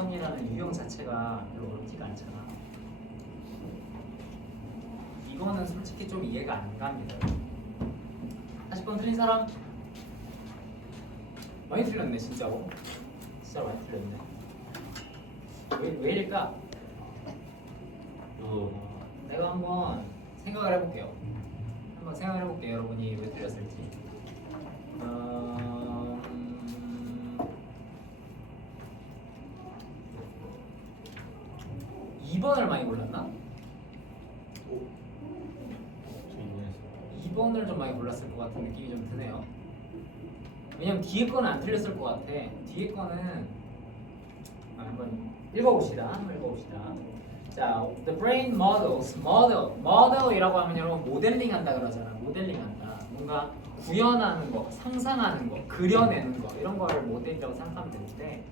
40번이라는 유형 자체가 별로 어렵지가 않잖아. 이거는 솔직히 좀 이해가 안 갑니다. 40번 틀린 사람? 많이 틀렸네 진짜로. 진짜 많이 틀렸네. 왜 이럴까? 내가 한번 생각을 해볼게요. 여러분이 왜 틀렸을지. 2번을 많이 골랐나? 2번을 좀 많이 골랐을 것 같은 느낌이 좀 드네요. 왜냐면 뒤에 거는 안 틀렸을 것 같아. 뒤에 거는 한번 읽어봅시다. 자, the brain models, model이라고 하면 여러분 모델링 한다 그러잖아. 모델링한다. 뭔가 구현하는 거, 상상하는 거, 그려내는 거 이런 거를 모델이라고 생각하면 되는데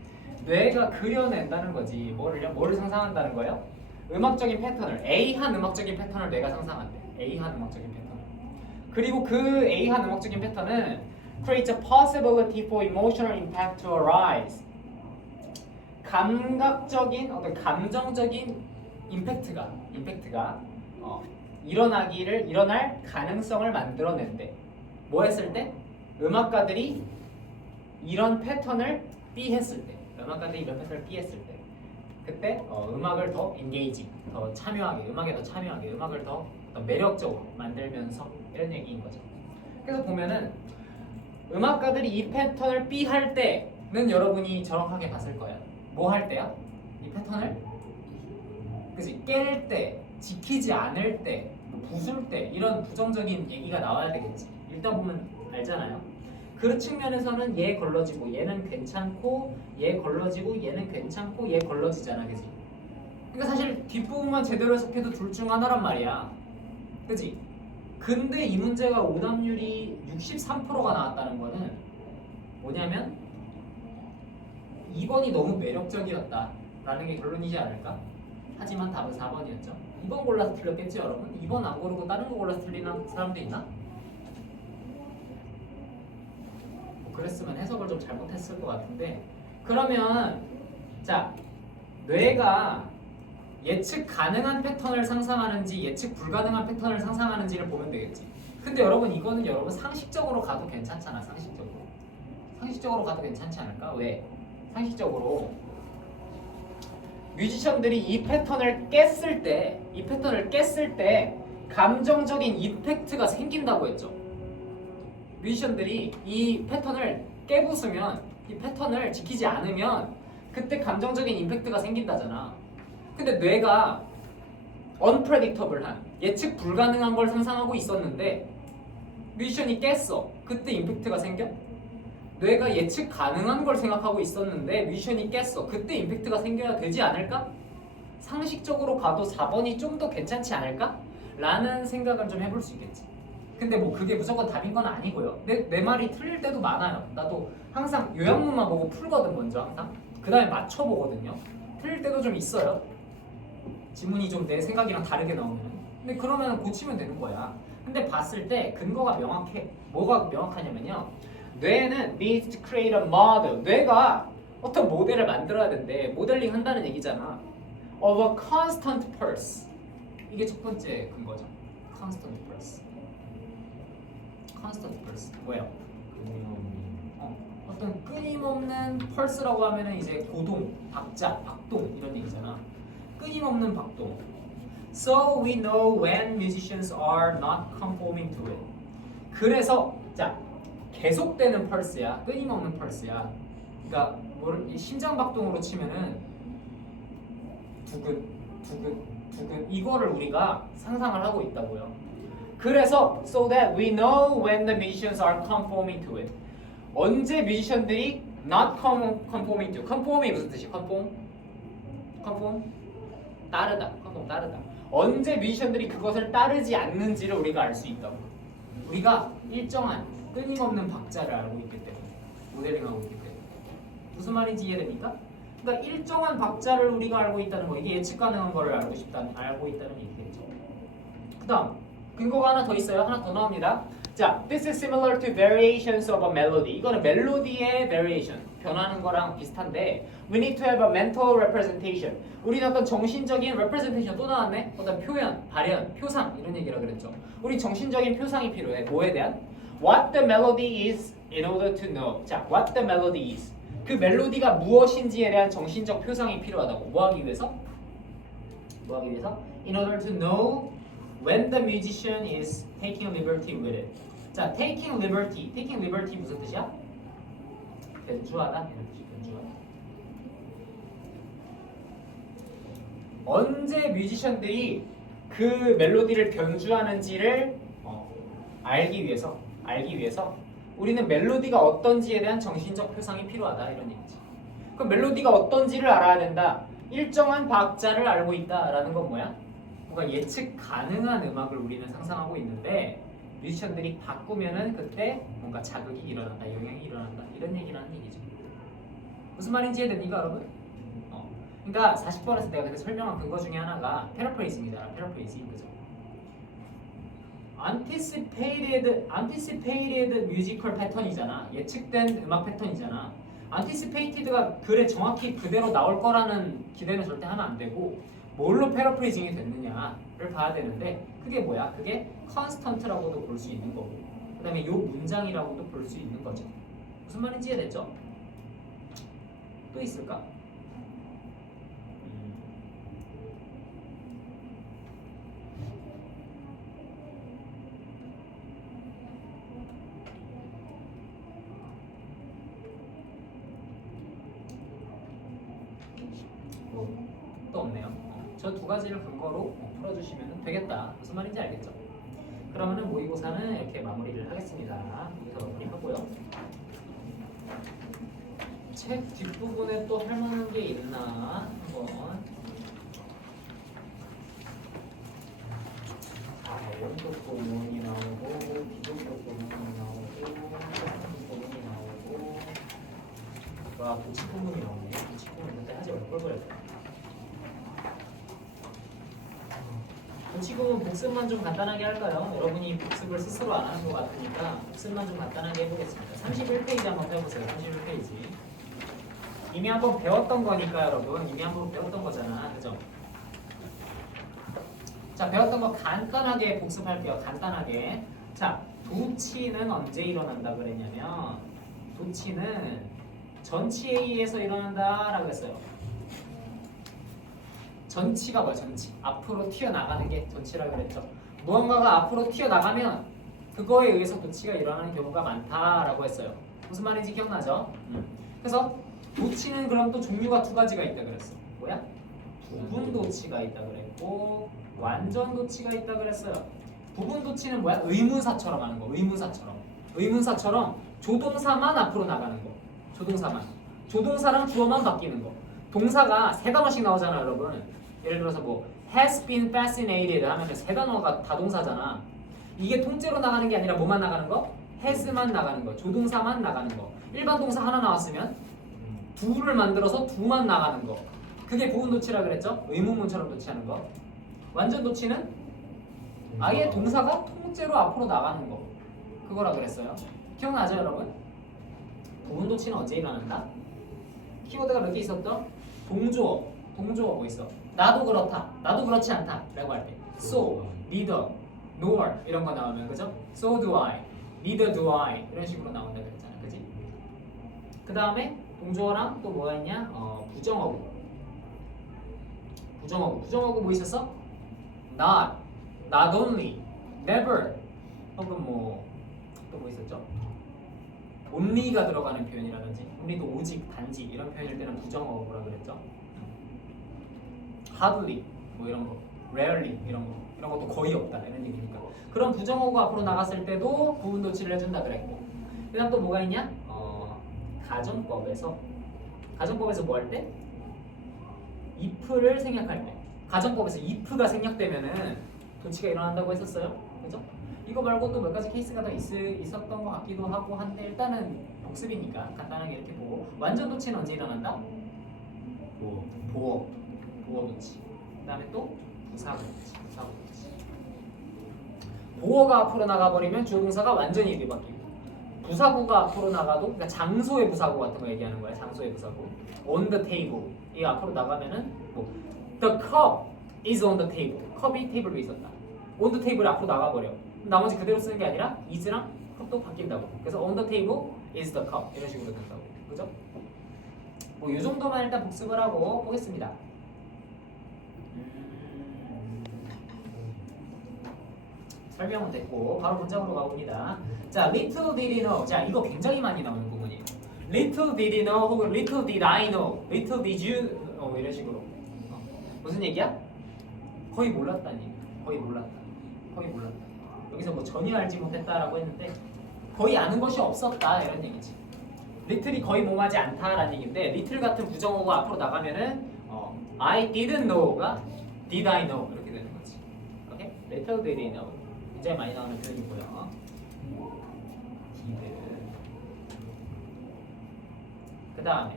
뇌가 그려낸다는 거지. 뭐를 상상한다는 거예요? 음악적인 패턴을 A한 음악적인 패턴을 뇌가 상상한대. A한 음악적인 패턴. 그리고 그 A한 음악적인 패턴은 creates a possibility for emotional impact to arise. 감각적인 어떤 감정적인 임팩트가 일어날 가능성을 만들어낸대. 뭐 했을 때? 음악가들이 이런 패턴을 삐했을 때. 그때 음악을 더 engaging, 더 참여하게, 음악을 더 매력적으로 만들면서 이런 얘기인 거죠. 그래서 보면은 음악가들이 이 패턴을 삐할 때는 여러분이 정확하게 봤을 거야. 뭐 할 때야? 이 패턴을 그치? 깰 때, 지키지 않을 때, 부술 때 이런 부정적인 얘기가 나와야 되겠지. 일단 보면 알잖아요. 그 측면에서는 얘 걸러지고 얘는 괜찮고 얘 걸러지고 얘는 괜찮고 얘 걸러지잖아, 그치? 그러니까 사실 뒷부분만 제대로 해석해도 둘 중 하나란 말이야, 그치? 근데 이 문제가 오답률이 63%가 나왔다는 거는 뭐냐면 2번이 너무 매력적이었다 라는 게 결론이지 않을까? 하지만 답은 4번이었죠. 2번 골라서 틀렸겠지 여러분? 2번 안 고르고 다른 거 골라서 틀리는 사람도 있나? 그랬으면 해석을 좀 잘못했을 것 같은데, 그러면 자, 뇌가 예측 가능한 패턴을 상상하는지 예측 불가능한 패턴을 상상하는지를 보면 되겠지. 근데 여러분 이거는 여러분 상식적으로 가도 괜찮잖아. 상식적으로 가도 괜찮지 않을까? 왜? 상식적으로 뮤지션들이 이 패턴을 깼을 때 감정적인 임팩트가 생긴다고 했죠. 뮤지션들이 이 패턴을 깨부수면, 이 패턴을 지키지 않으면 그때 감정적인 임팩트가 생긴다잖아. 근데 뇌가 unpredictable한, 예측 불가능한 걸 상상하고 있었는데 뮤지션이 깼어. 그때 임팩트가 생겨? 뇌가 예측 가능한 걸 생각하고 있었는데 뮤지션이 깼어. 그때 임팩트가 생겨야 되지 않을까? 상식적으로 가도 4번이 좀 더 괜찮지 않을까? 라는 생각을 좀 해볼 수 있겠지. 근데 뭐 그게 무조건 답인 건 아니고요. 내 말이 틀릴 때도 많아요. 나도 항상 요약문만 보고 풀거든, 먼저 항상. 그 다음에 맞춰보거든요. 틀릴 때도 좀 있어요. 지문이 좀 내 생각이랑 다르게 나오면. 근데 그러면 고치면 되는 거야. 근데 봤을 때 근거가 명확해. 뭐가 명확하냐면요, 뇌는 needs to create a model. 뇌가 어떤 모델을 만들어야 된대. 모델링 한다는 얘기잖아. of a constant pulse. 이게 첫 번째 근거죠. constant pulse. 뭐예요? 어떤 끊임없는 펄스라고 하면은 이제 고동, 박동 이런 얘기잖아. 끊임없는 박동. So we know when musicians are not conforming to it. 그래서 자, 계속되는 펄스야, 끊임없는 펄스야. 그러니까 심장 박동으로 치면은 두근 이거를 우리가 상상을 하고 있다고요. 그래서 so that we know when the musicians are conforming to it. 언제 뮤지션들이 not conforming to. conform이 무슨 뜻이야? conform? 따르다. 언제 뮤지션들이 그것을 따르지 않는지를 우리가 알 수 있다고. 우리가 일정한 끊임없는 박자를 알고 있기 때문에, 모델링하고 있기 때문에. 무슨 말인지 이해됩니까? 그러니까 일정한 박자를 우리가 알고 있다는 거, 이게 예측 가능한 거를 알고 있다는 얘기겠죠. 그다음 근거가 하나 더 있어요. 하나 더 나옵니다. 자, this is similar to variations of a melody. 이거는 멜로디의 variation. 변하는 거랑 비슷한데 we need to have a mental representation. 우리는 어떤 정신적인 representation 또 나왔네. 어떤 표현, 발현, 표상 이런 얘기라 그랬죠. 우리 정신적인 표상이 필요해. 뭐에 대한? What the melody is in order to know. 자, what the melody is. 그 멜로디가 무엇인지에 대한 정신적 표상이 필요하다고. 뭐 하기 위해서? 뭐 하기 위해서? In order to know when the musician is taking liberty with it. 자, taking liberty 무슨 뜻이야? 변주하다. 이런 뜻이 변주하다. 언제 뮤지션들이 그 멜로디를 변주하는지를 알기 위해서 우리는 멜로디가 어떤지에 대한 정신적 표상이 필요하다 이런 얘기지. 그럼 멜로디가 어떤지를 알아야 된다. 일정한 박자를 알고 있다라는 건 뭐야? 뭔가 예측 가능한 음악을 우리는 상상하고 있는데 뮤지션들이 바꾸면은 그때 뭔가 자극이 일어난다, 영향이 일어난다 이런 얘기라는 얘기죠. 무슨 말인지 이해됩니까 여러분? 그러니까 40번에서 내가 그때 설명한 근거 중에 하나가 패러프레이징이잖아. 패러프레이징 그죠? anticipated musical 패턴이잖아. 예측된 음악 패턴이잖아. anticipated가 글에 정확히 그대로 나올 거라는 기대는 절대 하면 안 되고 뭘로 패러프레이징이 됐느냐를 봐야 되는데 그게 뭐야? 그게 constant라고도 볼 수 있는 거고 그 다음에 요 문장이라고도 볼 수 있는 거죠. 무슨 말인지 이해됐죠? 또 있을까? 또 없네요. 저 두 가지를 근거로 풀어주시면 되겠다. 무슨 말인지 알겠죠? 그러면은 모의고사는 이렇게 마무리를 하겠습니다. 여기서 마무리하고요. 책 뒷부분에 또 할 만한 게 있나 한번. 연속 고문이 나오고 비동적 고문이 나오고 고문이 나오고 와 도치 고문이 나오네. 도치 고문 그때 하지 말 걸 그랬다. 지금은 복습만 좀 간단하게 할까요? 여러분이 복습을 스스로 안 하는 것 같으니까 복습만 좀 간단하게 해보겠습니다. 31페이지 한번 펴보세요. 31페이지. 이미 한번 배웠던 거니까 여러분. 이미 한번 배웠던 거잖아. 그죠? 자, 배웠던 거 간단하게 복습할게요. 간단하게. 자, 도치는 언제 일어난다 그랬냐면 도치는 전치에 의해서 일어난다 라고 했어요. 전치가 뭐야? 전치. 앞으로 튀어나가는 게 전치라고 그랬죠. 무언가가 앞으로 튀어나가면 그거에 의해서 도치가 일어나는 경우가 많다라고 했어요. 무슨 말인지 기억나죠? 그래서 도치는 그럼 또 종류가 두 가지가 있다 그랬어. 뭐야? 부분 도치가 있다 그랬고 완전 도치가 있다 그랬어요. 부분 도치는 뭐야? 의문사처럼 하는 거. 의문사처럼 조동사만 앞으로 나가는 거. 조동사랑 주어만 바뀌는 거. 동사가 세 단어씩 나오잖아요, 여러분. 예를 들어서 뭐 has been fascinated 하면 세 단어가 다 동사잖아. 이게 통째로 나가는 게 아니라 뭐만 나가는 거? has만 나가는 거. 조동사만 나가는 거. 일반 동사 하나 나왔으면 두를 만들어서 두만 나가는 거. 그게 부분 도치라 그랬죠? 의문문처럼 도치하는 거. 완전 도치는 아예 동사가 통째로 앞으로 나가는 거. 그거라 그랬어요. 기억나죠, 여러분? 부분 도치는 언제 일어난다? 키워드가 몇 개 있었죠? 동조어 뭐 있어? 나도 그렇다, 나도 그렇지 않다 라고 할 때 so, neither, nor 이런 거 나오면 그죠? so do I, neither do I 이런 식으로 나온다 그랬잖아, 그지? 그 다음에 동조어랑 또 뭐가 있냐? 부정어구 뭐 있었어? not only, never 혹은 뭐 또 뭐 있었죠? only가 들어가는 표현이라든지 only도 오직, 단지 이런 표현일 때는 부정어구라 그랬죠. hardly 뭐 이런 거, rarely 이런 것도 거의 없다 이런 얘기니까 그런 부정어구 앞으로 나갔을 때도 부분 도치를 해준다 그랬고 그다음 또 뭐가 있냐? 가정법에서 뭐 할 때? if를 생략할 때 가정법에서 if가 생략되면은 도치가 일어난다고 했었어요. 그죠? 이거 말고 또 몇 가지 케이스가 더 있었던 것 같기도 하고 한데 일단은 복습이니까 간단하게 이렇게 보고 완전 도치는 언제 일어난다? 보어 도치. 그 다음에 또 부사 도치. 보어가 앞으로 나가버리면 주어동사가 완전히 뒤바뀌고 부사구가 앞으로 나가도 그러니까 장소의 부사구 같은 거 얘기하는 거야. 장소의 부사구. On the table. 이 앞으로 나가면은 뭐 the cup is on the table. 컵이 테이블 위에 있었다. On the table이 앞으로 나가버려. 나머지 그대로 쓰는 게 아니라 is랑 컵도 바뀐다고. 그래서 on the table is the cup 이런 식으로 된다고. 그죠? 뭐 이 정도만 일단 복습을 하고 보겠습니다. 설명은 됐고 바로 문장으로 가봅니다. 자, little did you know. 자, 이거 굉장히 많이 나오는 부분이에요. little did you know 혹은 little did I know, little did you know 이런 식으로. 무슨 얘기야? 거의 몰랐다니. 거의 몰랐다. 거의 몰랐다. 여기서 뭐 전혀 알지 못했다라고 했는데 거의 아는 것이 없었다 이런 얘기지. little이 거의 뭐하지 않다라는 얘기인데 little 같은 부정어가 앞으로 나가면은 I didn't know가 did I know 이렇게 되는 거지. 오케이? little did you know. 굉장히 많이 나오는 표현이고요. 그 다음에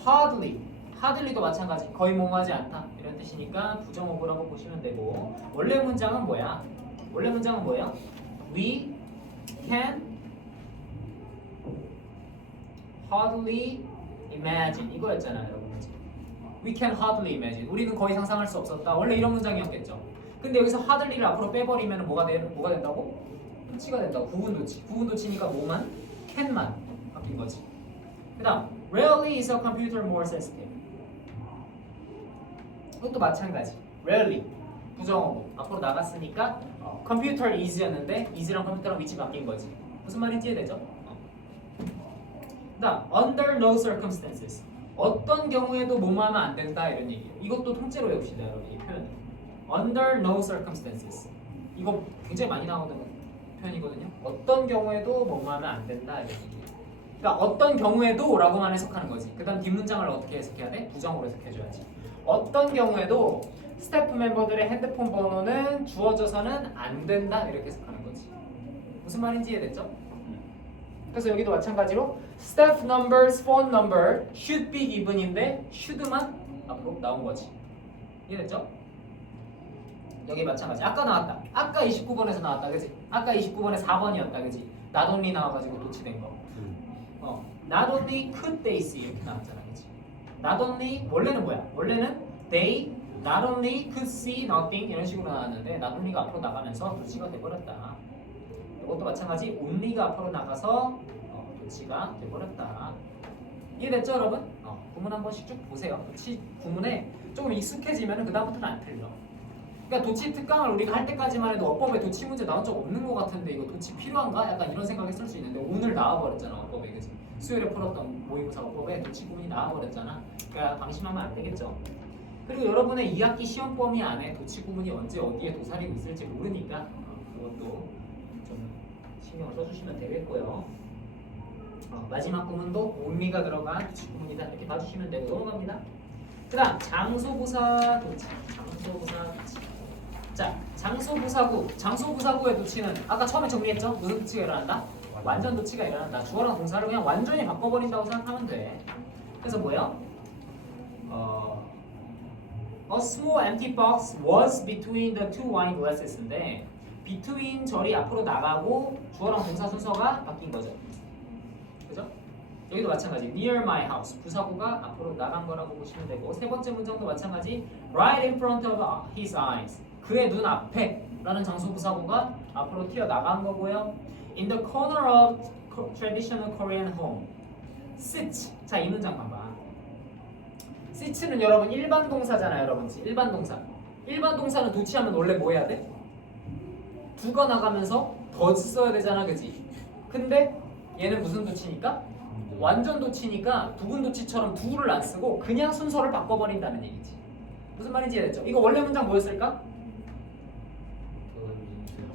hardly도 마찬가지. 거의 뭐하지 않다 이런 뜻이니까 부정어구라고 보시면 되고 원래 문장은 뭐야? 원래 문장은 뭐예요? We can hardly imagine 이거였잖아요, 여러분. We can hardly imagine. 우리는 거의 상상할 수 없었다. 원래 이런 문장이었겠죠. 근데 여기서 hardly를 앞으로 빼버리면 뭐가 된다고? 도치가 된다고. 부분도치니까 뭐만? can만 바뀐 거지. 그다음 rarely is a computer more sensitive. 이것도 마찬가지. rarely 부정어고 앞으로 나갔으니까 computer is였는데 is랑 컴퓨터랑 위치 바뀐 거지. 무슨 말인지 이해되죠? 그다음 under no circumstances. 어떤 경우에도 뭐뭐 하면 안 된다 이런 얘기예요. 이것도 통째로 외웁시다, 여러분. 이 표현. under no circumstances. 이거 굉장히 많이 나오는 표현이거든요. 어떤 경우에도 뭐뭐 하면 안 된다 이런 얘기예요. 그러니까 어떤 경우에도라고만 해석하는 거지. 그다음 뒷문장을 어떻게 해석해야 돼? 부정으로 해석해줘야지. 어떤 경우에도 스태프 멤버들의 핸드폰 번호는 주어져서는 안 된다 이렇게 해석하는 거지. 무슨 말인지 이해됐죠? 그래서 여기도 마찬가지로 staff numbers, phone number should be given인데 should만 앞으로 나온 거지. 이해됐죠? 여기 마찬가지. 아까 나왔다. 아까 29번에서 나왔다, 그지? 아까 29번에 4번이었다, 그지? not only 나와가지고 도치된 거. not only could they see 이렇게 나왔잖아, 그지? not only 원래는 뭐야? 원래는 they not only could see nothing 이런 식으로 나왔는데 not only가 앞으로 나가면서 도치가 돼버렸다. 이것도 마찬가지. only가 앞으로 나가서 도치가 돼버렸다. 이해됐죠, 여러분? 구문 한 번씩 쭉 보세요. 도치 구문에 조금 익숙해지면 그 다음부터는 안 틀려. 그러니까 도치 특강을 우리가 할 때까지만 해도 어법에 도치 문제 나온 적 없는 것 같은데 이거 도치 필요한가? 약간 이런 생각했을 수 있는데 오늘 나와버렸잖아, 어법에. 그치? 수요일에 풀었던 모의고사 어법에 도치 구문이 나와버렸잖아. 그러니까 방심하면 안 되겠죠. 그리고 여러분의 2학기 시험 범위 안에 도치 구문이 언제 어디에 도사리고 있을지 모르니까 그것도 좀 신경을 써주시면 되겠고요. 마지막 구문도 only가 들어간 도치 구문이다 이렇게 봐주시면 되고 넘어갑니다. 그 다음 장소부사 도치. 장소부사 도치. 자, 장소부사구. 장소부사구의 도치는 아까 처음에 정리했죠? 무슨 도치가 일어난다? 완전 도치가 일어난다. 주어랑 동사를 그냥 완전히 바꿔버린다고 생각하면 돼. 그래서 뭐야? A small empty box was between the two wine glasses인데 between 절이 앞으로 나가고 주어랑 동사 순서가 바뀐 거죠. 그죠? 여기도 마찬가지. near my house. 부사구가 앞으로 나간 거라고 보시면 되고 세 번째 문장도 마찬가지. right in front of his eyes. 그의 눈 앞에 라는 장소 부사구가 앞으로 튀어나간 거고요. in the corner of traditional Korean home. sit. 자, 이 문장 봐봐. sit는 여러분 일반 동사잖아요, 여러분. 일반 동사. 일반 동사는 도치하면 원래 뭐 해야 돼? 두가 나가면서 does 써야 되잖아, 그지? 근데 얘는 무슨 도치니까? 완전 도치니까 부분 도치처럼 do를 안 쓰고 그냥 순서를 바꿔버린다는 얘기지. 무슨 말인지 이해됐죠? 이거 원래 문장 뭐였을까?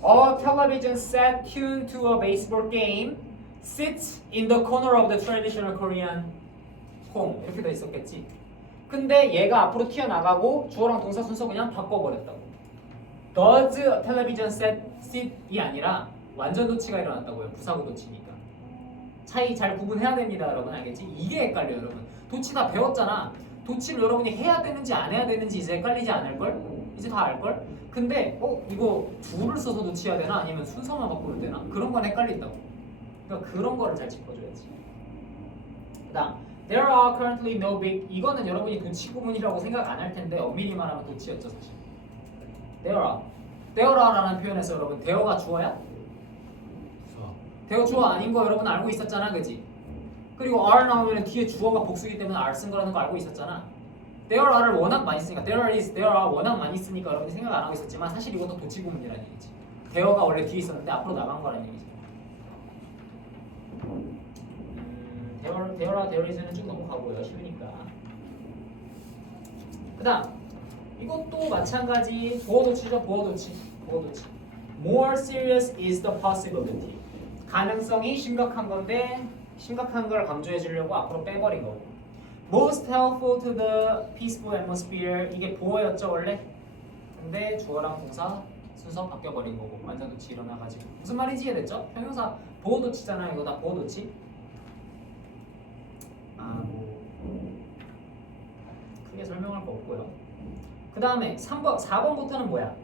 A television set tuned to a baseball game sits in the corner of the traditional Korean home. 이렇게 돼 있었겠지. 근데 얘가 앞으로 튀어나가고 주어랑 동사 순서 그냥 바꿔버렸다고. Does a television set sit이 아니라 완전 도치가 일어났다고요. 부사구 도치니까. 차이 잘 구분해야 됩니다, 여러분. 알겠지? 이게 헷갈려요, 여러분. 도치 다 배웠잖아. 도치를 여러분이 해야 되는지 안 해야 되는지 이제 헷갈리지 않을걸? 이제 다 알걸? 근데 이거 둘을 써서 도치해야 되나? 아니면 순서만 바꾸면 되나? 그런 건 헷갈린다고. 그러니까 그런 거를 잘 짚어줘야지. 그다음 There are currently no big 이거는 여러분이 도치 구문이라고 생각 안 할 텐데 엄밀히 말하면 도치였죠 사실. There are라는 표현에서 여러분 there가 주어야? 대어 주어 아닌 거 여러분 알고 있었잖아, 그지? 그리고 are 나오면 뒤에 주어가 복수기 때문에 are 쓴 거라는 거 알고 있었잖아. There are를 워낙 많이 쓰니까 there are 워낙 많이 쓰니까 여러분이 생각 안 하고 있었지만 사실 이것도 도치 구문이라는 얘기지. there가 원래 뒤에 있었는데 앞으로 나간 거라는 얘기지. there is는 쭉 넘어가고요, 쉬우니까. 그다음 이것도 마찬가지 보어도치죠, 보어도치. More serious is the possibility. 가능성이 심각한 건데 심각한 걸 강조해 주려고 앞으로 빼버린 거고. Most helpful to the peaceful atmosphere. 이게 보어였죠 원래. 근데 주어랑 동사 순서 바뀌어버린 거고 완전 도치 일어나가지고 무슨 말인지 이해됐죠? 형용사 보어도치잖아요. 이거 다 보어도치. 크게 설명할 거 없고요. 그 다음에 4번부터는 뭐야?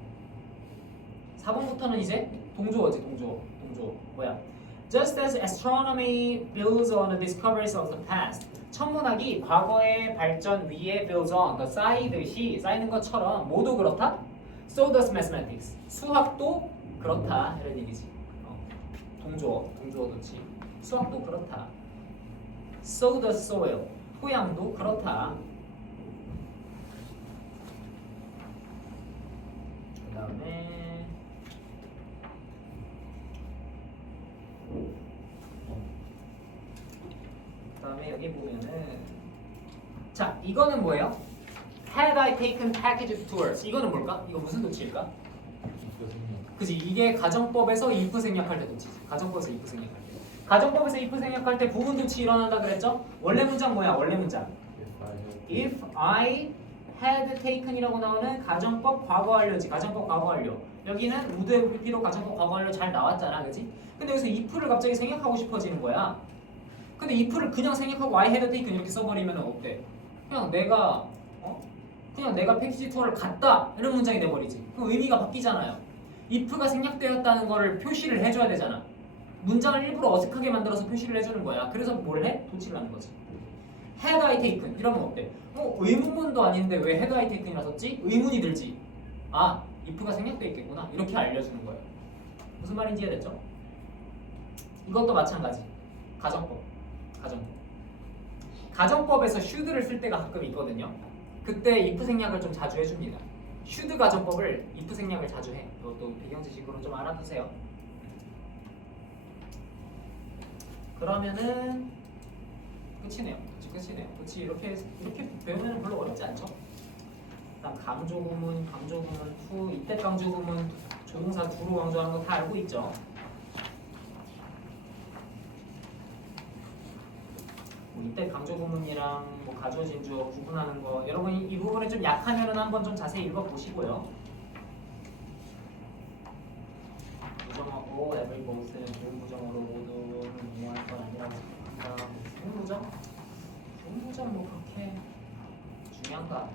4번부터는 이제 동조어지. 동조 뭐야? Just as astronomy builds on the discoveries of the past. 천문학이 과거의 발전 위에 builds on, 쌓이는 것처럼 모두 그렇다. So does mathematics. 수학도 그렇다 이런 얘기지. 동조어도지. 수학도 그렇다. So does soil. 토양도 그렇다. 그 다음에 여기 보면은 자 이거는 뭐예요? Had I taken package tours. 이거는 뭘까? 이거 무슨 도치일까? 그지 이게 가정법에서 if 생략할 때 도치지. 가정법에서 if 생략할 때. 가정법에서 if 생략할 때 부분 도치 일어난다 그랬죠? 원래 문장 뭐야? 원래 문장. If I had taken이라고 나오는 가정법 과거 완료지. 가정법 과거 완료. 여기는 would have pp로 가정법 과거 완료 잘 나왔잖아, 그지? 근데 여기서 if를 갑자기 생략하고 싶어지는 거야. 근데 if를 그냥 생략하고 I had taken 이렇게 써버리면 어때? 그냥 내가 패키지 투어를 갔다 이런 문장이 돼버리지. 그럼 의미가 바뀌잖아요. if가 생략되었다는 거를 표시를 해줘야 되잖아. 문장을 일부러 어색하게 만들어서 표시를 해주는 거야. 그래서 뭘 해? 도치를 하는 거지. Had I taken 이러면 어때? 의문문도 아닌데 왜 had I taken이라 썼지? 의문이 들지. 아, if가 생략돼 있겠구나. 이렇게 알려주는 거예요. 무슨 말인지 이해됐죠? 이것도 마찬가지. 가정법에서 should를 쓸 때가 가끔 있거든요. 그때 if 생략을 좀 자주 해줍니다. should 가정법을 if 생략을 자주 해. 이것도 배경 지식으로 좀 알아두세요. 그러면은 끝이네요. 그렇지 이렇게 배우면 별로 어렵지 않죠? 그다음 강조구문 to 이때 강조구문 조동사 do로 강조하는 거 다 알고 있죠? 이때 강조구문이랑 뭐 가져진 주어 구분하는 거 여러분이 이 부분에 좀 약하면은 한번 좀 자세히 읽어보시고요. 부정하고 every both는 좋은 부정으로 모두 이해할 건 아니라고 생각합니다. 좋은 부정? 좋은 부정 뭐 그렇게 중요한가?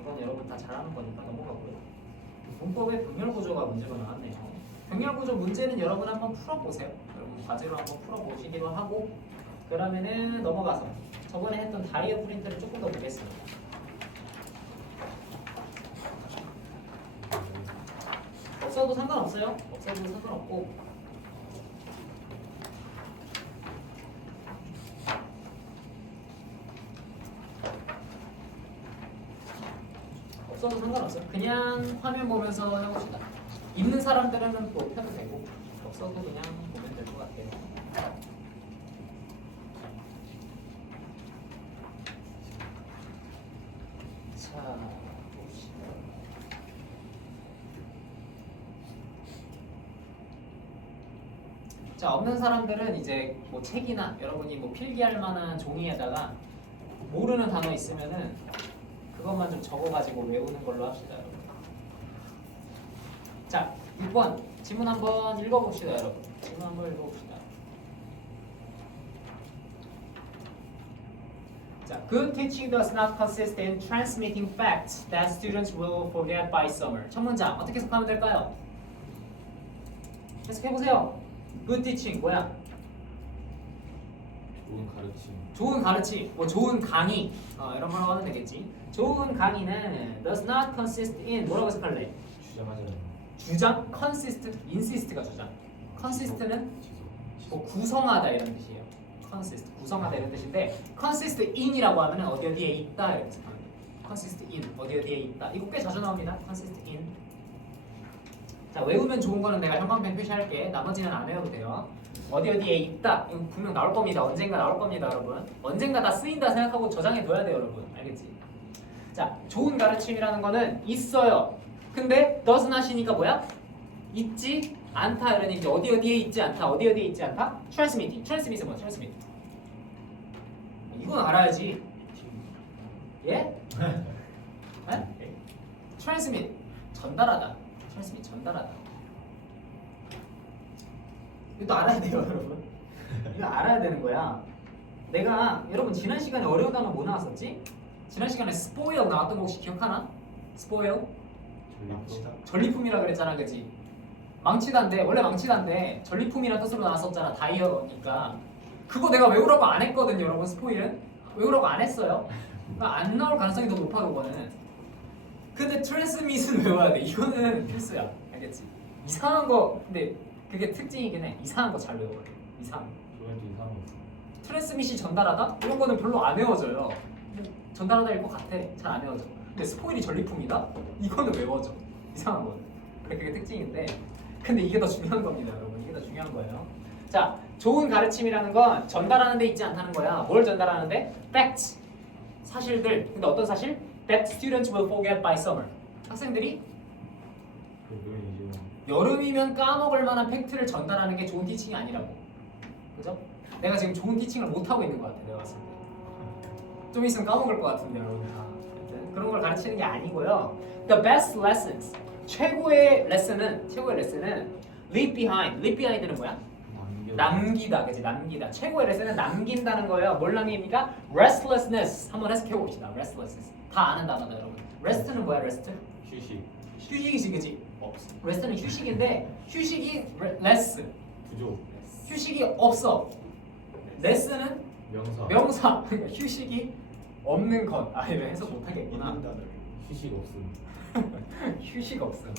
이건 여러분 다 잘하는 거니까 넘어가고요. 문법의 병렬 구조가 문제가 나왔네요. 병렬 구조 문제는 여러분 한번 풀어보세요. 여러분 과제로 한번 풀어보시기로 하고 그러면은 넘어가서 저번에 했던 다이어 프린트를 조금 더 보겠습니다. 없어도 상관없어요. 없어도 상관없고 없어도 상관없어요. 그냥 화면 보면서 해봅시다. 있는 사람들은 또 펴도 되고 없어도 그냥 보면 될 것 같아요. 자, 봅시다. 자, 없는 사람들은 이제 뭐 책이나 여러분이 뭐 필기할 만한 종이에다가 모르는 단어 있으면은 그것만 좀 적어가지고 외우는 걸로 합시다, 여러분. 자, 6번 지문 한번 읽어봅시다, 여러분. 지문 한번 읽어봅시다. 자, good teaching does not consist in transmitting facts that students will forget by summer. 첫 문장 어떻게 해석하면 될까요? 해석해보세요. good teaching 뭐야? 좋은 가르침. 좋은 가르침, 뭐 좋은 강의 이런 걸 하면 되겠지. 좋은 강의는 does not consist in 뭐라고 해석할래? 주장하지 않는. 주장? consist, insist가 주장. consist는 뭐 구성하다 이런 뜻이에요. consist, 구성하다 이런 뜻인데 consist in이라고 하면은 어디 어디에 있다 이렇게 해석하는 거예요. consist in, 어디 어디에 있다. 이거 꽤 자주 나옵니다. consist in. 자, 외우면 좋은 거는 내가 형광펜 표시할게. 나머지는 안 외워도 돼요. 어디 어디에 있다. 이거 분명 나올 겁니다. 언젠가 나올 겁니다, 여러분. 언젠가 다 쓰인다 생각하고 저장해 둬야 돼요, 여러분. 알겠지? 자, 좋은 가르침이라는 거는 있어요. 근데 does not이니까 뭐야? 있지 않다 이런 얘기죠. 어디 어디에 있지 않다. 어디 어디에 있지 않다? transmitting. transmit은 뭐야? transmit. 이건 알아야지. 예? 네? transmit. 전달하다. transmit. 전달하다. 이것도 알아야 돼요, 여러분. 이거 알아야 되는 거야. 내가 여러분 지난 시간에 어려운 단어 뭐 나왔었지? 지난 시간에 spoil 나왔던 거 혹시 기억하나? spoil? 전리품이라 그랬잖아, 그지? 망치다인데 원래 망치다인데 전리품이라는 뜻으로 나왔었잖아, 다이어니까. 그거 내가 외우라고 안 했거든요, 여러분. 스포일은 외우라고 안 했어요. 그러니까 안 나올 가능성이 더 높아, 그거는. 근데 트랜스밋은 외워야 돼. 이거는 필수야, 알겠지? 이상한 거, 근데 그게 특징이긴 해. 이상한 거 잘 외워야 돼. 이상한 거. 저한테 이상한 거. 트랜스밋이 전달하다? 이런 거는 별로 안 외워져요. 전달하다일 것 같아. 잘 안 외워져. 근데 스포일이 전리품이다? 이거는 외워져. 이상한 거는. 그래, 그게 특징인데. 근데 이게 더 중요한 겁니다, 여러분. 이게 더 중요한 거예요. 자, 좋은 가르침이라는 건 전달하는 데 있지 않다는 거야. 뭘 전달하는데? facts. 사실들. 근데 어떤 사실? that students will forget by summer. 학생들이 여름이면 까먹을 만한 팩트를 전달하는 게 좋은 티칭이 아니라고. 그죠? 내가 지금 좋은 티칭을 못 하고 있는 것 같아, 내가 봤을 때. 좀 있으면 까먹을 것 같은데, 여러분. 그런 걸 가르치는 게 아니고요. The best lessons. 최고의 레슨은 leave behind. leave behind는 뭐야? 남기다, 그치? 남기다. 최고의 레슨은 남긴다는 거예요. 뭘 남깁니까? restlessness. 한번 해석해 봅시다. restlessness. 다 아는 단어다, 여러분. rest는 뭐야? rest? 휴식. 휴식이지, 그치? 없어. rest는 휴식인데 휴식이 less. 부족. 휴식이 없어. less는 명사. 명사. 그러니까 휴식이 없는 것. 아, 이거 해석 못 하겠구나. 휴식 없음. 휴식 없음.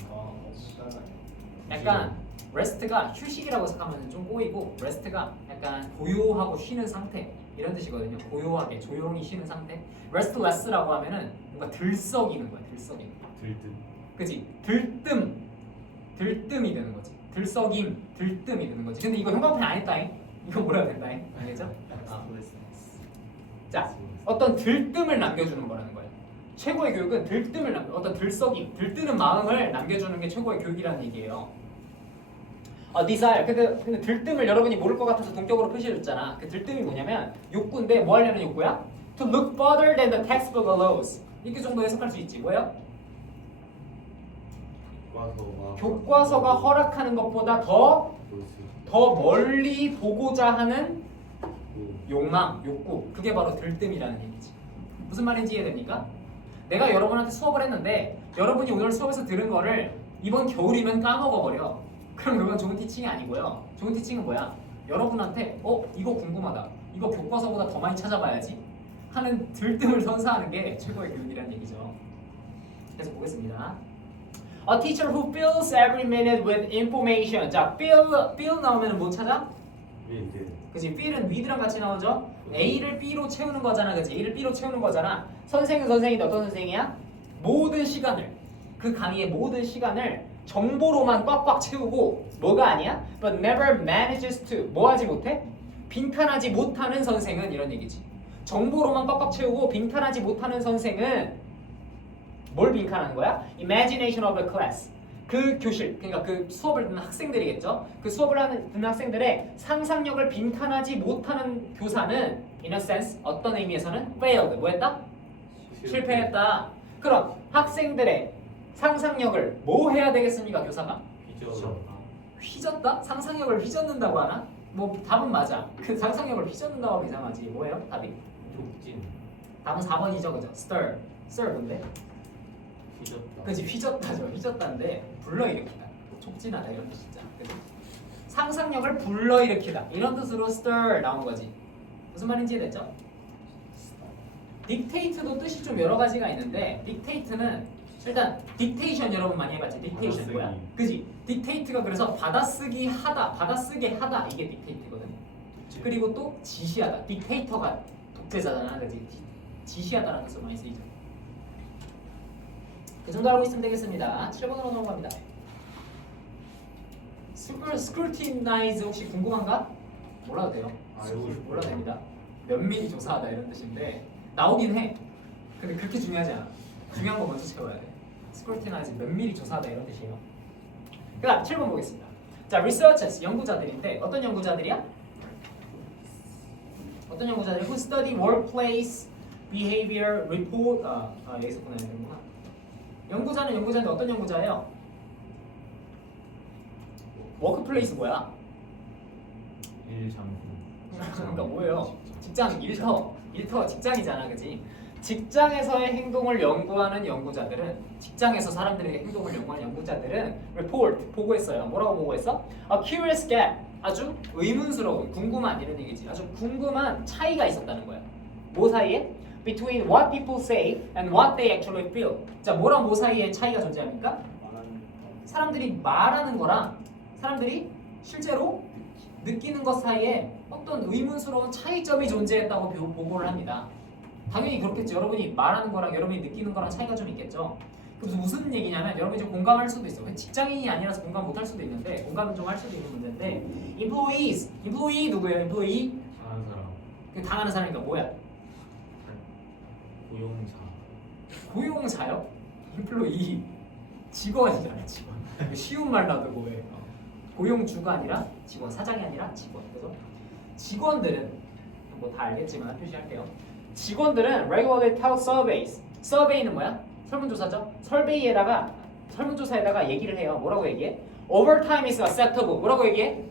약간 rest가 휴식이라고 생각하면 좀 꼬이고 rest가 약간 고요하고 쉬는 상태 이런 뜻이거든요. 고요하게 조용히 쉬는 상태. restless라고 하면은 뭔가 들썩이는 거야. 들썩이는. 들뜬. 그치? 들뜸이 되는 거지. 들떡임이 되는 거지. 근데 이거 형광펜 안 했다잉. 이거 뭐라 해야 된다잉. 알겠죠? 자, 어떤 들뜸을 남겨주는 거라는 거예요. 최고의 교육은 들뜸을 어떤 들썩임, 들뜨는 마음을 남겨주는 게 최고의 교육이라는 얘기예요. desire. 근데 들뜸을 여러분이 모를 것 같아서 동격으로 표시해줬잖아. 그 들뜸이 뭐냐면 욕구인데 뭐 하려는 욕구야? To look further than the textbook allows. 이렇게 정도 해석할 수 있지. 뭐예요? 교과서가 허락하는 것보다 더 멀리 보고자 하는 욕망, 욕구. 그게 바로 들뜸이라는 얘기지. 무슨 말인지 이해됩니까? 내가 여러분한테 수업을 했는데 여러분이 오늘 수업에서 들은 거를 이번 겨울이면 까먹어버려. 그럼 그건 좋은 티칭이 아니고요. 좋은 티칭은 뭐야? 여러분한테 이거 궁금하다. 이거 교과서보다 더 많이 찾아봐야지 하는 들뜸을 선사하는 게 최고의 교육이라는 얘기죠. 계속 보겠습니다. A teacher who fills every minute with information. 자, fill 나오면 뭐 찾아? 그치? fill은 with랑 같이 나오죠? A를 B로 채우는 거잖아, 그치? A를 B로 채우는 거잖아. 선생은 선생인데 어떤 선생이야? 모든 시간을, 그 강의의 모든 시간을 정보로만 꽉꽉 채우고 뭐가 아니야? But never manages to 뭐 하지 못해? 빈칸하지 못하는 선생은 이런 얘기지. 정보로만 꽉꽉 채우고 빈칸하지 못하는 선생은 뭘 빈칸하는 거야? Imagination of a class. 그 교실, 그러니까 그 수업을 듣는 학생들이겠죠. 그 수업을 듣는 학생들의 상상력을 빈칸하지 못하는 교사는 in a sense 어떤 의미에서는 failed. 뭐했다? 실패했다. 그럼 학생들의 상상력을 뭐 해야 되겠습니까, 교사가? 휘젓다? 상상력을 휘젓는다고 하나? 뭐 답은 맞아. 그 상상력을 휘젓는다고 하면 이상하지. 뭐예요? 답이? 족진. 답은 4번이죠, 그죠? stir. stir 뭔데? 휘젓다. 그치, 휘젓다죠. 휘젓다인데 불러일으키다, 촉진하다 이런 뜻이죠. 그치? 상상력을 불러일으키다 이런 뜻으로 stir 나온 거지. 무슨 말인지 이해됐죠? dictate도 뜻이 좀 여러 가지가 있는데 dictate는 일단 dictation 여러분 많이 해봤지. dictation 뭐야? 받아쓰기. 그지? dictate가 그래서 받아쓰기 하다, 받아쓰게 하다 이게 dictate거든. 그리고 또 지시하다. dictator가 독재자잖아, 그지? 지시하다라는 뜻으로 많이 쓰이죠. 그 정도 알고 있으면 되겠습니다. 7번으로 넘어갑니다. scrutinize 혹시 궁금한가? 몰라도 돼요. 알고 싶어요. 몰라도 됩니다. 면밀히 조사하다 이런 뜻인데 나오긴 해. 근데 그렇게 중요하지 않아. 중요한 거 먼저 채워야 돼. scrutinize 면밀히 조사하다 이런 뜻이에요. 그다음 7번 보겠습니다. 자, researchers 연구자들인데 어떤 연구자들이야? 어떤 연구자들이 who study workplace behavior report 여기서 보내야 되는구나. 연구자는 연구자인데 어떤 연구자예요? 워크플레이스 뭐야? 일장구. 그러니까 뭐예요? 직장 일터 직장이잖아, 그지? 직장에서의 행동을 연구하는 연구자들은 직장에서 사람들의 행동을 연구하는 연구자들은 report 보고했어요. 뭐라고 보고했어? A curious gap 아주 의문스러운 궁금한 이런 얘기지. 아주 궁금한 차이가 있었다는 거야. 뭐 사이에? Between what people say and what they actually feel. 자, 뭐랑 뭐 사이에 차이가 존재합니까? 사람들이 말하는 거랑 사람들이 실제로 느끼는 것 사이에 어떤 의문스러운 차이점이 존재했다고 보고를 합니다. 당연히 그렇겠죠. 여러분이 말하는 거랑 여러분이 느끼는 거랑 차이가 좀 있겠죠. 그래서 무슨 얘기냐면 여러분이 좀 공감할 수도 있어. 직장인이 아니라서 공감 못할 수도 있는데 공감은 좀 할 수도 있는 문제인데 employee 누구예요? employee 당한 사람. 그 당하는 사람이니까 뭐야? 고용자. 고용자요? employee 직원이잖아, 직원. 쉬운 말 놔두고 왜? 고용주가 아니라 직원, 사장이 아니라 직원. 그래서 직원들은 뭐 다 알겠지만 표시할게요. 직원들은 regularly tell surveys. survey는 뭐야? 설문조사죠. 설문조사에다가 얘기를 해요. 뭐라고 얘기해? Overtime is acceptable. 뭐라고 얘기해?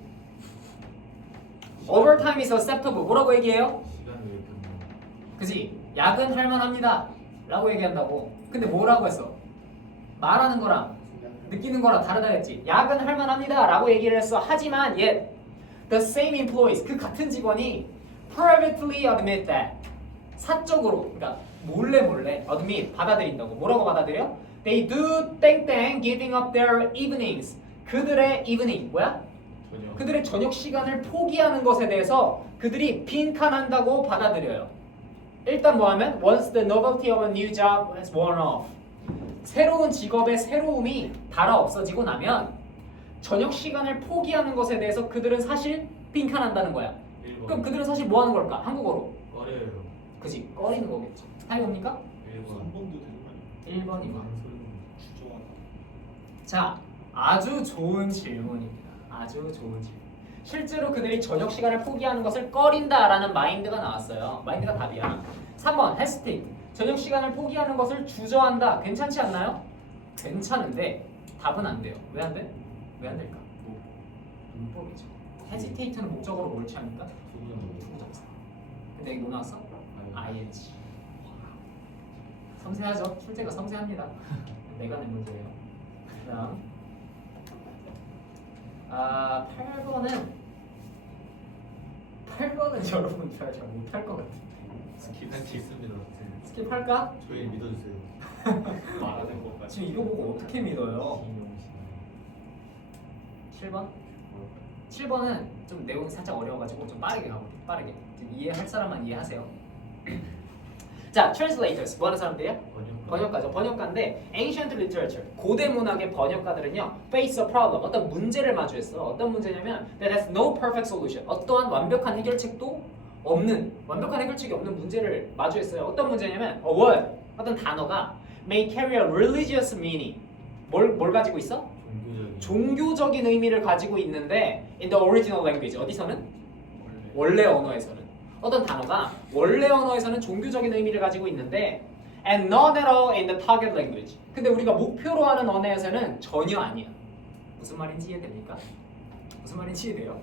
Overtime is acceptable. 뭐라고 얘기해요? 시간 외편. 그지? 야근할 만합니다. 라고 얘기한다고. 근데 뭐라고 했어? 말하는 거랑 느끼는 거랑 다르다 했지. 야근할 만합니다. 라고 얘기를 했어. 하지만 yet the same employees 그 같은 직원이 privately admit that 사적으로 그러니까 몰래 admit 받아들인다고. 뭐라고 받아들여? They do 땡땡 giving up their evenings. 그들의 evening 뭐야? 전혀. 그들의 저녁 시간을 포기하는 것에 대해서 그들이 빈칸한다고 받아들여요. 일단 뭐하면 once the novelty of a new job has worn off 새로운 직업의 새로움이 달아 없어지고 나면 저녁 시간을 포기하는 것에 대해서 그들은 사실 빈칸한다는 거야. 1번. 그럼 그들은 사실 뭐 하는 걸까? 한국어로 꺼려요. 그지? 꺼리는 거겠죠. 답이 뭡니까? 1번. 3번도 되는 거 아니야? 1번이고. 망설임. 주저하다. 자, 아주 좋은 질문입니다. 아주 좋은 질문. 실제로 그들이 저녁 시간을 포기하는 것을 꺼린다라는 마인드가 나왔어요. 마인드가 답이야. 3번 hesitate. 저녁 시간을 포기하는 것을 주저한다. 괜찮지 않나요? 괜찮은데 답은 안 돼요. 왜 안 돼? 왜 안 될까? 문법이죠. hesitate는 목적으로 뭘 취합니까? 투부정사. 근데 여기 뭐 나왔어? ing. 섬세하죠? 출제가 섬세합니다. 내가 낸 문제예요. 그다음 8번은 여러분 잘 못할 것 같은데 스킵할수 있습니다. 스킵할까? 저희 믿어주세요. 말하는 것까지. 지금 이거 보고 어떻게 믿어요? 김용 씨. 7번? 7번은 좀 내용이 살짝 어려워가지고 좀 빠르게 가볼게요. 빠르게 좀 이해할 사람만 이해하세요. 자, translators 뭐 하는 사람들이야? 번역가죠. 번역가인데 ancient literature 고대 문학의 번역가들은요 face a problem 어떤 문제를 마주했어. 어떤 문제냐면 that has no perfect solution 어떠한 완벽한 해결책도 없는 완벽한 해결책이 없는 문제를 마주했어요. 어떤 문제냐면 a word 어떤 단어가 may carry a religious meaning 뭘 가지고 있어? 종교적인 의미를 가지고 있는데 in the original language 어디서는? 원래 언어에서는 어떤 단어가 원래 언어에서는 종교적인 의미를 가지고 있는데 and not at all in the target language. 근데 우리가 목표로 하는 언어에서는 전혀 아니야. 무슨 말인지 이해됩니까? 무슨 말인지 이해돼요?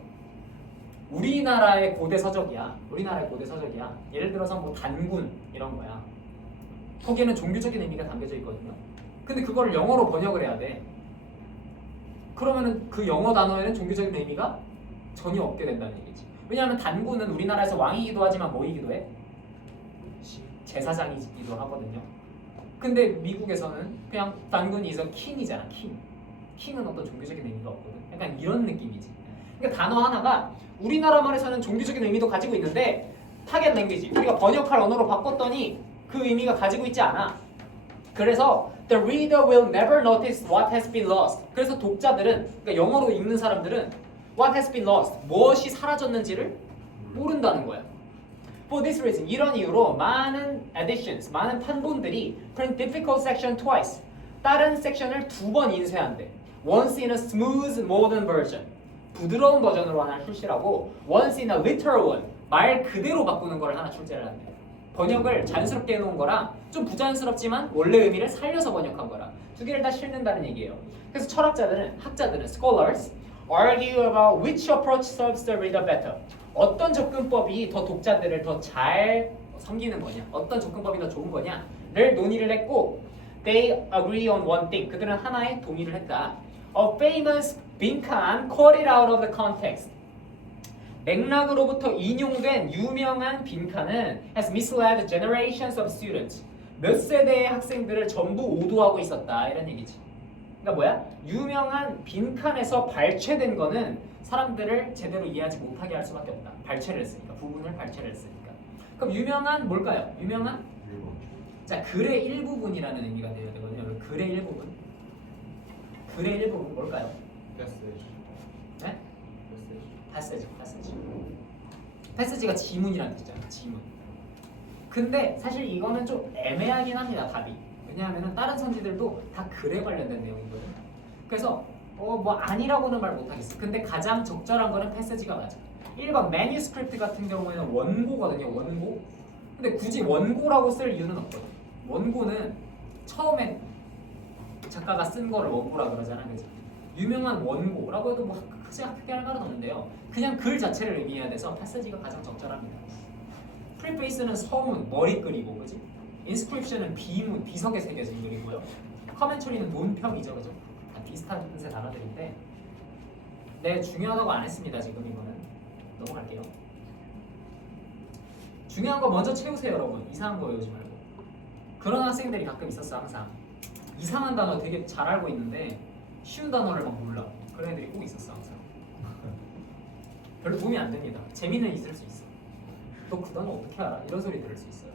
우리나라의 고대 서적이야. 우리나라의 고대 서적이야. 예를 들어서 뭐 단군 이런 거야. 거기에는 종교적인 의미가 담겨져 있거든요. 근데 그거를 영어로 번역을 해야 돼. 그러면은 그 영어 단어에는 종교적인 의미가 전혀 없게 된다는 얘기지. 왜냐하면 단군은 우리나라에서 왕이기도 하지만 뭐이기도 해? 제사장이기도 하거든요. 근데 미국에서는 그냥 단군이 있어 킹이잖아. 킹은 어떤 종교적인 의미가 없거든. 약간 이런 느낌이지. 그러니까 단어 하나가 우리나라 말에서는 종교적인 의미도 가지고 있는데 타겟 랭귀지 우리가 번역할 언어로 바꿨더니 그 의미가 가지고 있지 않아. 그래서 the reader will never notice what has been lost. 그래서 독자들은 그러니까 영어로 읽는 사람들은 what has been lost 무엇이 사라졌는지를 모른다는 거야. For this reason 이런 이유로 많은 editions 많은 판본들이 print difficult section twice 다른 섹션을 두 번 인쇄한대. Once in a smooth modern version 부드러운 버전으로 하나 출시하고 once in a literal one 말 그대로 바꾸는 걸 하나 출제를 한대. 번역을 자연스럽게 해놓은 거랑 좀 부자연스럽지만 원래 의미를 살려서 번역한 거랑 두 개를 다 실는다는 얘기예요. 그래서 학자들은 scholars argue about which approach serves the reader better. 어떤 접근법이 더 독자들을 더 잘 섬기는 거냐, 어떤 접근법이 더 좋은 거냐를 논의를 했고 they agree on one thing. 그들은 하나에 동의를 했다. A famous 빈칸 quote it out of the context. 맥락으로부터 인용된 유명한 빈칸은 has misled generations of students. 몇 세대의 학생들을 전부 오도하고 있었다 이런 얘기지. 그러니까 뭐야? 유명한 빈칸에서 발췌된 거는 사람들을 제대로 이해하지 못하게 할 수밖에 없다. 발췌를 했으니까 부분을 발췌를 했으니까. 그럼 유명한 뭘까요? 유명한 자 글의 일부분이라는 의미가 되어야 되거든요. 글의 일부분. 글의 일부분 뭘까요? 네? 패스지가 지문이라는 뜻이잖아. 지문. 근데 사실 이거는 좀 애매하긴 합니다. 답이. 왜냐하면 다른 선지들도 다 글에 관련된 내용이거든. 그래서 뭐 아니라고는 말 못하겠어. 근데 가장 적절한 거는 패스지가 맞아. 1번 매뉴스크립트 같은 경우에는 원고거든요. 원고. 근데 굳이 원고라고 쓸 이유는 없거든. 원고는 처음에 작가가 쓴 거를 원고라 그러잖아. 그치? 유명한 원고라고 해도 뭐 크게 할 말은 없는데요. 그냥 글 자체를 의미해야 돼서 패스지가 가장 적절합니다. 프리페이스는 서문, 머리 글이고, 그지? 인스크립션은 비문, 비석에 새겨진 글이고요. 커멘터리는 논평이죠, 그죠? 다 비슷한 뜻의 단어들인데, 네 중요하다고 안 했습니다. 지금 이거는 넘어갈게요. 중요한 거 먼저 채우세요, 여러분. 이상한 거 외우지 말고. 그런 학생들이 가끔 있었어, 항상. 이상한 단어 되게 잘 알고 있는데 쉬운 단어를 막 몰라. 그런 애들이 꼭 있었어, 항상. 별로 도움이 안 됩니다. 재미는 있을 수 있어. 너 그 단어 어떻게 알아? 이런 소리 들을 수 있어요.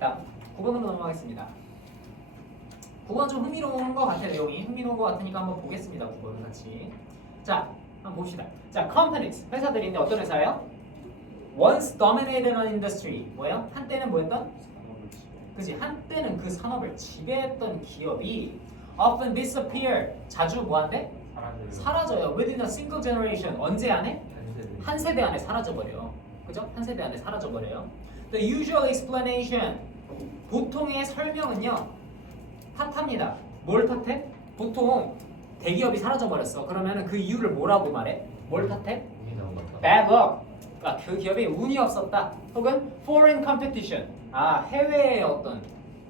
자, 9번으로 넘어가겠습니다. 9번 좀 흥미로운 것 같아. 내용이 흥미로운 것 같으니까 한번 보겠습니다. 9번을 같이. 자, 한번 봅시다. 자, companies 회사들인데 어떤 회사예요? Once dominated an industry 뭐예요? 한때는 뭐였던? 그지? 한때는 그 산업을 지배했던 기업이 often disappear 자주 뭐한대? 사라져요. Within a single generation 언제 안에? 한 세대 안에 사라져버려. 그죠? 한 세대 안에 사라져버려요. The usual explanation 보통의 설명은요 탓합니다. 뭘 탓해? 보통 대기업이 사라져버렸어. 그러면 그 이유를 뭐라고 말해? 뭘 탓해? Bad luck. 그러니까 그 기업이 운이 없었다. 혹은 foreign competition. 해외의 어떤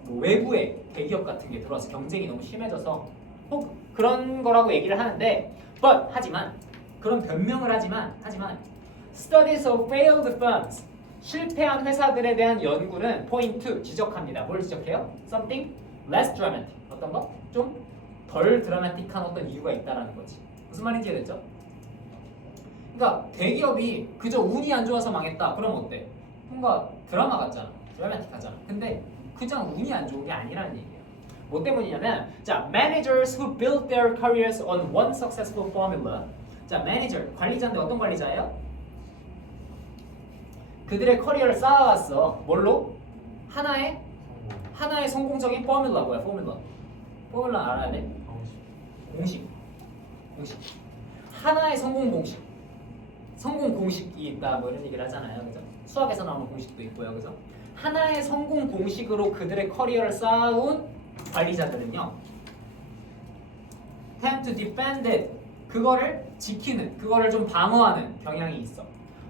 뭐 외부의 대기업 같은 게 들어와서 경쟁이 너무 심해져서 혹 그런 거라고 얘기를 하는데 but 하지만 그런 변명을 하지만 studies of failed firms 실패한 회사들에 대한 연구는 point to 지적합니다. 뭘 지적해요? Something less dramatic. 어떤 거? 좀 덜 드라마틱한 어떤 이유가 있다라는 거지. 무슨 말인지 이해됐죠? 그러니까 대기업이 그저 운이 안 좋아서 망했다. 그럼 어때? 뭔가 드라마 같잖아. 드라마틱하잖아. 근데 그냥 운이 안 좋은 게 아니라는 얘기예요. 뭐 때문이냐면 자, managers who built their careers on one successful formula. 자, 매니저, 관리자인데 어떤 관리자예요? 그들의 커리어를 쌓아왔어. 뭘로? 하나의 성공적인 포뮬라. 뭐야? 포뮬라 알아야 돼? 공식. 하나의 성공 공식이 있다. 뭐 이런 얘기를 하잖아요. 그죠? 수학에서 나오는 공식도 있고요. 그죠? 하나의 성공 공식으로 그들의 커리어를 쌓아온 관리자들은요. tend to defend it. 그거를 지키는, 그거를 좀 방어하는 경향이 있어.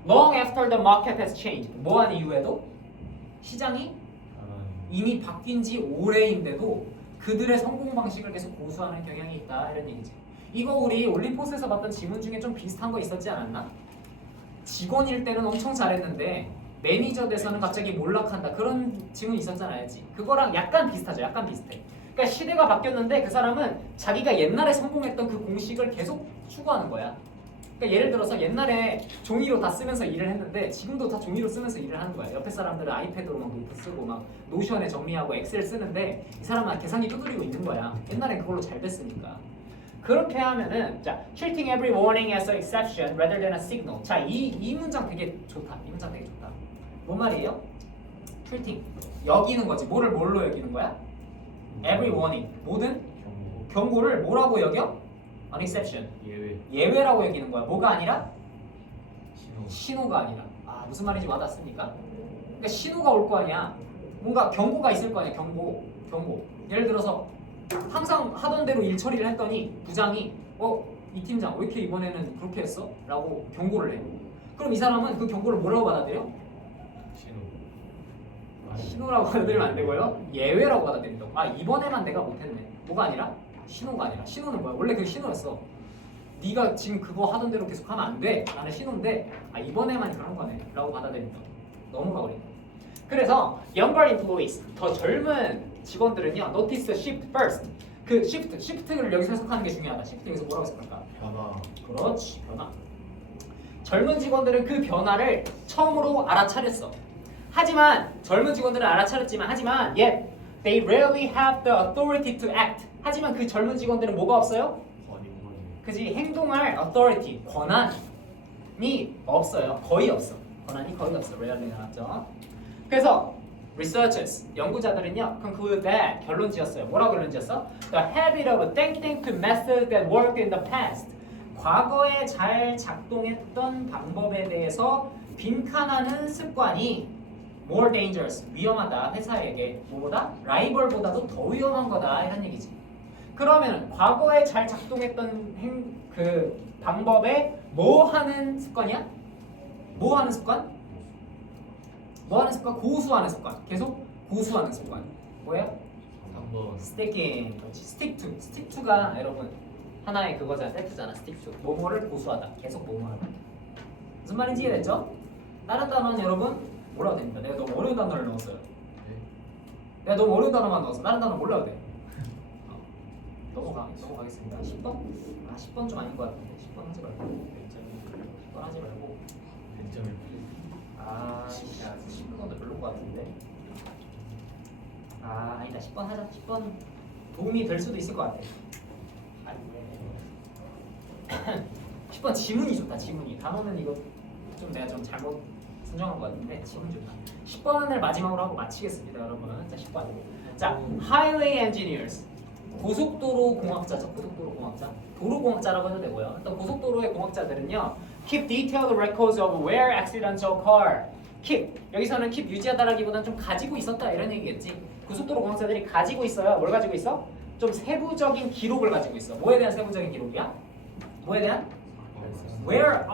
Long after the market has changed. 뭐한 이후에도 시장이 이미 바뀐 지 오래인데도 그들의 성공 방식을 계속 고수하는 경향이 있다 이런 얘기지. 이거 우리 올림포스에서 봤던 지문 중에 좀 비슷한 거 있었지 않았나? 직원일 때는 엄청 잘했는데 매니저 돼서는 갑자기 몰락한다 그런 지문 있었잖아요. 그거랑 약간 비슷하죠. 약간 비슷해. 그러니까 시대가 바뀌었는데 그 사람은 자기가 옛날에 성공했던 그 공식을 계속 추구하는 거야. 그러니까 예를 들어서 옛날에 종이로 다 쓰면서 일을 했는데 지금도 다 종이로 쓰면서 일을 하는 거야. 옆에 사람들은 아이패드로 막 노트 쓰고 막 노션에 정리하고 엑셀 쓰는데 이 사람은 계산기 두드리고 있는 거야. 옛날엔 그걸로 잘 됐으니까. 그렇게 하면은 자, treating every warning as an exception rather than a signal. 자, 이 문장 되게 좋다. 이 문장 되게 좋다. 뭔 말이에요? treating 여기는 거지. 뭐를 뭘로 여기는 거야? every warning 모든 경고를 뭐라고 여겨? an exception 예외. 예외라고 여기는 거야. 뭐가 아니라? 신호. 신호가 아니라. 아 무슨 말인지 와닿습니까? 그러니까 신호가 올 거 아니야. 뭔가 경고가 있을 거 아니야. 경고. 예를 들어서 항상 하던 대로 일 처리를 했더니 부장이 이 팀장 왜 이렇게 이번에는 그렇게 했어? 라고 경고를 해. 그럼 이 사람은 그 경고를 뭐라고 받아들여? 신호. 신호라고 받아들이면 안 되고요. 예외라고 받아들인다고. 아 이번에만 내가 못했네. 뭐가 아니라? 신호가 아니라. 신호는 뭐야? 원래 그게 신호였어. 네가 지금 그거 하던 대로 계속 하면 안 돼. 나는 신호인데 이번에만 그런 거네. 라고 받아들인다. 넘어가 버린다. 그래서 younger employees, 더 젊은 직원들은요. notice the shift first. 그 shift를 여기서 해석하는 게 중요하다. shift 여기서 뭐라고 해석할까? 변화. 그렇지, 변화. 젊은 직원들은 그 변화를 처음으로 알아차렸어. 하지만 젊은 직원들은 알아차렸지만 yet they rarely have the authority to act. 하지만 그 젊은 직원들은 뭐가 없어요? 그지 행동할 authority 권한이 없어요. 거의 없어. 권한이 거의 없어. rarely 나왔죠. 그래서 researchers 연구자들은요 conclude that 결론 지었어요. 뭐라고 결론 지었어? The habit of thinking to methods that worked in the past. 과거에 잘 작동했던 방법에 대해서 빈칸하는 습관이 more dangerous 위험하다. 회사에게 뭐보다? 라이벌보다도 더 위험한 거다 이런 얘기지. 그러면 과거에 잘 작동했던 그 방법에 뭐 하는 습관이야? 뭐 하는 습관? 뭐 하는 습관? 고수하는 습관. 계속 고수하는 습관. 뭐예요? 3번. sticking. 그렇지. stick to가 여러분 하나의 그거잖아. 세트잖아. stick to. 뭐뭐를 고수하다. 계속 뭐뭐하다. 무슨 말인지 이해됐죠? 다른 단어는 여러분 몰라도 됩니다. 내가 너무 어려운 단어를 넣었어요. 내가 너무 어려운 단어만 넣었어. 다른 단어 몰라도 돼. 넘어가겠습니다. 10번? 10번 좀 아닌 것 같은데. 10번 하지 말고. 10번 하지 말고. 10번도 별로인 것 같은데. 아니다. 10번 하자. 10번 도움이 될 수도 있을 것 같아. 10번 지문이 좋다. 지문이. 단어는 이거 좀 내가 좀 잘못 선정한 것 같은데 지문 좋다. 10번을 마지막으로 하고 마치겠습니다, 여러분. 자, 10번. 자, highway engineers. 고속도로 공학자죠. 고속도로 공학자. 도로공학자라고 해도 되고요. 일단 고속도로의 공학자들은요. Keep detailed records of where accidents occur. Keep. 여기서는 keep 유지하다라기보다는 좀 가지고 있었다 이런 얘기겠지. 고속도로 공학자들이 가지고 있어요. 뭘 가지고 있어? 좀 세부적인 기록을 가지고 있어. 뭐에 대한 세부적인 기록이야? 뭐에 대한? Where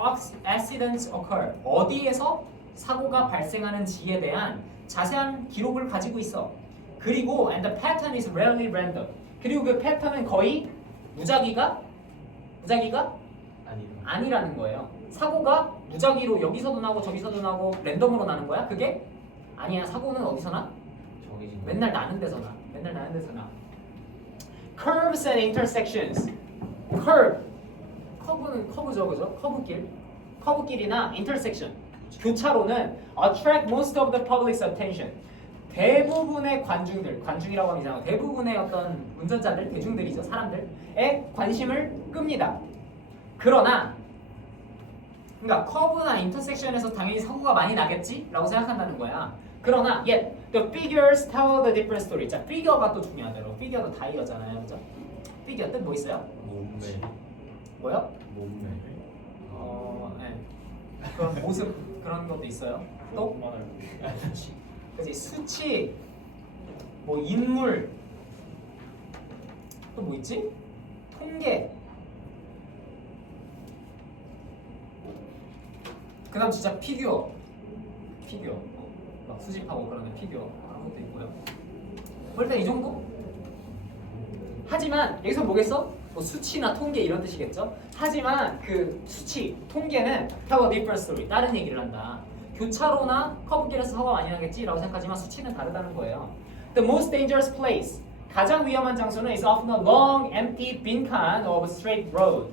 accidents occur. 어디에서 사고가 발생하는지에 대한 자세한 기록을 가지고 있어. 그리고 and the pattern is rarely random. 그리고 그 패턴은 거의 무작위가 아니라는 거예요. 사고가 무작위로 여기서도 나고 저기서도 나고 랜덤으로 나는 거야? 그게 아니야. 사고는 어디서 나? 맨날 나는 데서 나. Curves and intersections. 커브는 커브죠, 그죠? 커브길이나 intersection. 교차로는 attract most of the public's attention. 대부분의 관중이라고 하면 이상하고 대부분의 어떤 운전자들, 대중들이죠, 사람들의 관심을 끕니다. 그러나 그러니까 커브나 인터섹션에서 당연히 사고가 많이 나겠지라고 생각한다는 거야. 그러나 yet the figures tell the different story. 자, 피겨가 또 중요하대요. 피겨도 다이어잖아요, 그죠? 피겨 뜻 뭐 있어요? 몸매. 뭐요? 몸매. 네. 그런 모습 그런 것도 있어요. 또 그치, 수치, 뭐 인물, 또 뭐 있지? 통계. 그다음 진짜 피규어, 막 수집하고 그러는 피규어 그런 것도 있고요. 볼 때 이 정도? 하지만 여기서 뭐겠어? 뭐 수치나 통계 이런 뜻이겠죠. 하지만 그 수치, 통계는 tell a different story. 다른 얘기를 한다. 교차로나 커브길에서 사고가 많이 나겠지라고 생각하지만 수치는 다르다는 거예요. The most dangerous place. 가장 위험한 장소는 is often a long, empty 빈칸 of a straight road.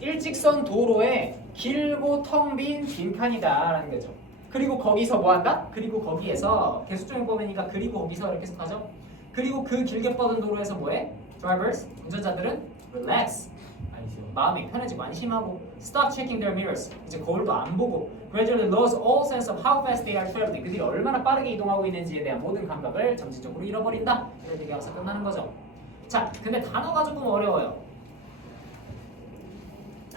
일직선 도로에 길고 텅 빈 빈칸이다라는 거죠. 그리고 거기서 뭐 한다? 그리고 거기에서 계속적인 범위니까 그리고 거기서 이렇게 해석하죠. 그리고 그 길게 뻗은 도로에서 뭐해? Drivers, 운전자들은 relax. 아니죠. 마음이 편해지고 안심하고 stop checking their mirrors. 이제 거울도 안 보고 gradually lose all sense of how fast they are traveling. 그들이 얼마나 빠르게 이동하고 있는지에 대한 모든 감각을 점진적으로 잃어버린다. 이런 얘기하면서 끝나는 거죠. 자, 근데 단어가 조금 어려워요.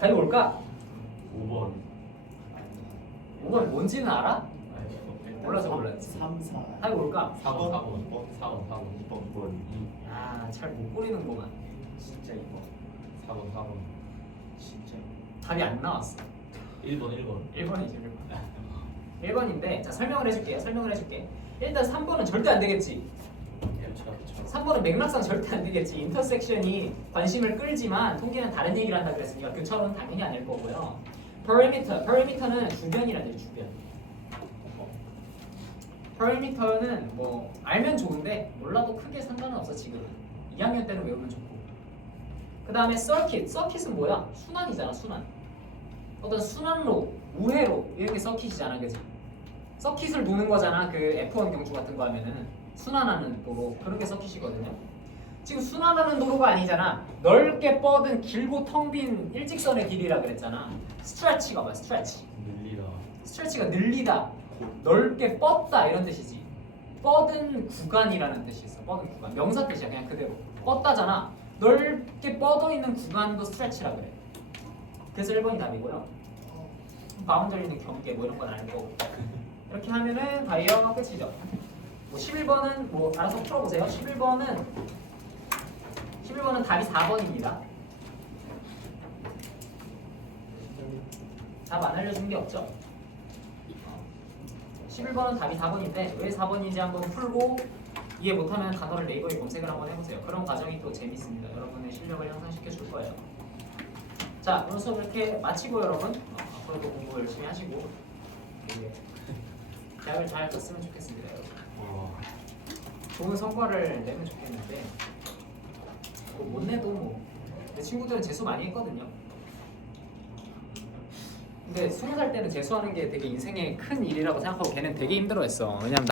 답이 뭘까? 5번. 5번 뭔지는 알아? 아니죠. 몰라서 몰랐지. 3, 4. 답이 뭘까? 4번, 4번, 2번. 4번, 4번, 2번. 아, 잘 못 고르는구만. 진짜 2번. 4번, 4번. 진짜. 답이 안 나왔어. 1번, 1번. 1번이지 1번. 1번인데 자 설명을 해줄게. 일단 3번은 절대 안 되겠지. 그렇죠. 3번은 맥락상 절대 안 되겠지. 인터섹션이 관심을 끌지만 통계는 다른 얘기를 한다 그랬으니까 교차로는 당연히 아닐 거고요. perimeter는 주변이라는 얘기 주변. perimeter는 뭐 알면 좋은데 몰라도 크게 상관은 없어 지금. 2학년 때는 외우면 좋고. 그 다음에 circuit은 뭐야? 순환이잖아 순환. 어떤 순환로, 우회로 이런 게 서킷이잖아, 그지? 서킷을 도는 거잖아. 그 F1 경주 같은 거 하면은 순환하는 도로 그런 게 서킷이거든요. 지금 순환하는 도로가 아니잖아. 넓게 뻗은 길고 텅 빈 일직선의 길이라 그랬잖아. 스트레치가 뭐야? 늘리다. 스트레치가 늘리다, 넓게 뻗다 이런 뜻이지. 뻗은 구간이라는 뜻이 있어. 뻗은 구간. 명사 뜻이야 그냥 그대로. 뻗다잖아. 넓게 뻗어 있는 구간도 스트레치라 그래. 그래서 1번이 답이고요. 바운더리는 경계 뭐 이런 건 아니고 이렇게 하면은 다이어가 끝이죠. 뭐 11번은 뭐 알아서 풀어보세요. 11번은 답이 4번입니다. 답 안 알려준 게 없죠. 11번은 답이 4번인데 왜 4번인지 한번 풀고 이해 못하면 단어를 네이버에 검색을 한번 해보세요. 그런 과정이 또 재밌습니다. 여러분의 실력을 향상시켜 줄 거예요. 자, 오늘 수업 이렇게 마치고 여러분 앞으로도 공부 열심히 하시고 대학을 잘 갔으면 좋겠습니다. 여러분. 좋은 성과를 내면 좋겠는데 못 내도 뭐 내 친구들은 재수 많이 했거든요. 근데 20살 때는 재수하는 게 되게 인생의 큰 일이라고 생각하고 걔는 되게 힘들어했어. 왜냐면